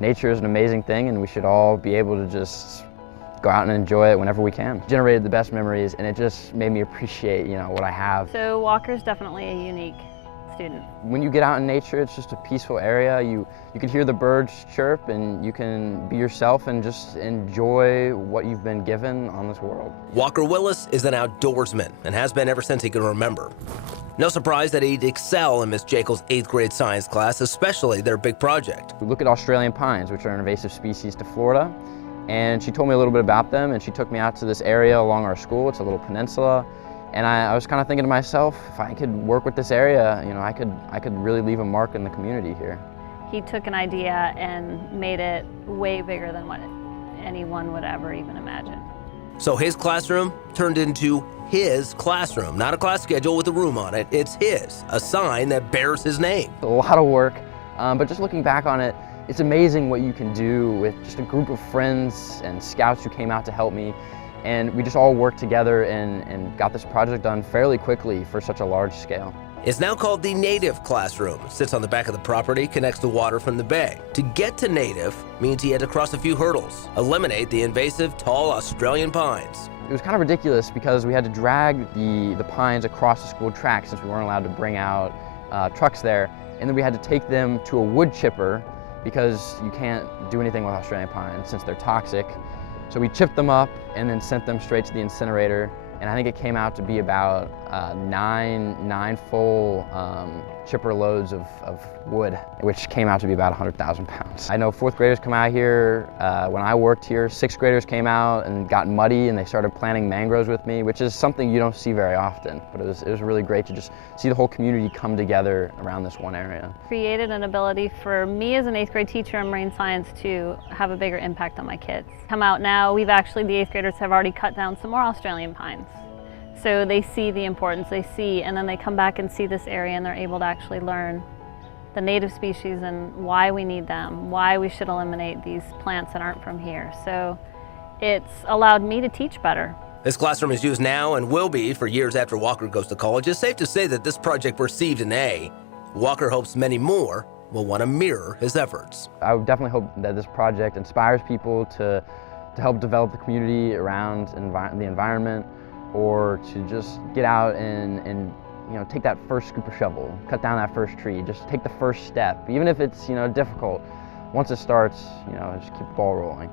nature is an amazing thing, and we should all be able to just go out and enjoy it whenever we can. Generated the best memories, and it just made me appreciate, what I have. So Walker's definitely a unique student. When you get out in nature, it's just a peaceful area. You can hear the birds chirp, and you can be yourself and just enjoy what you've been given on this world. Walker Willis is an outdoorsman and has been ever since he can remember. No surprise that he'd excel in Miss Jekyll's 8th grade science class, especially their big project. We look at Australian pines, which are an invasive species to Florida, and she told me a little bit about them, and she took me out to this area along our school. It's a little peninsula, and I was kind of thinking to myself, if I could work with this area, I could really leave a mark in the community here. He took an idea and made it way bigger than what anyone would ever even imagine. So his classroom turned into his classroom, not a class schedule with a room on it. It's his, a sign that bears his name. A lot of work, but just looking back on it, it's amazing what you can do with just a group of friends and scouts who came out to help me. And we just all worked together and got this project done fairly quickly for such a large scale. It's now called the Native Classroom. It sits on the back of the property, connects to water from the bay. To get to Native means he had to cross a few hurdles, eliminate the invasive tall Australian pines. It was kind of ridiculous because we had to drag the pines across the school track since we weren't allowed to bring out trucks there. And then we had to take them to a wood chipper because you can't do anything with Australian pines since they're toxic. So we chipped them up and then sent them straight to the incinerator. And I think it came out to be about nine full chipper loads of wood, which came out to be about 100,000 pounds. I know 4th graders come out here. When I worked here, 6th graders came out and got muddy, and they started planting mangroves with me, which is something you don't see very often. But it was really great to just see the whole community come together around this one area. Created an ability for me as an 8th grade teacher in marine science to have a bigger impact on my kids. Come out now, the 8th graders have already cut down some more Australian pines. So they see the importance, and then they come back and see this area, and they're able to actually learn the native species and why we need them, why we should eliminate these plants that aren't from here. So it's allowed me to teach better. This classroom is used now and will be for years after Walker goes to college. It's safe to say that this project received an A. Walker hopes many more will want to mirror his efforts. I would definitely hope that this project inspires people to help develop the community around the environment, or to just get out and take that first scoop of shovel, cut down that first tree, just take the first step. Even if it's difficult, once it starts, just keep the ball rolling.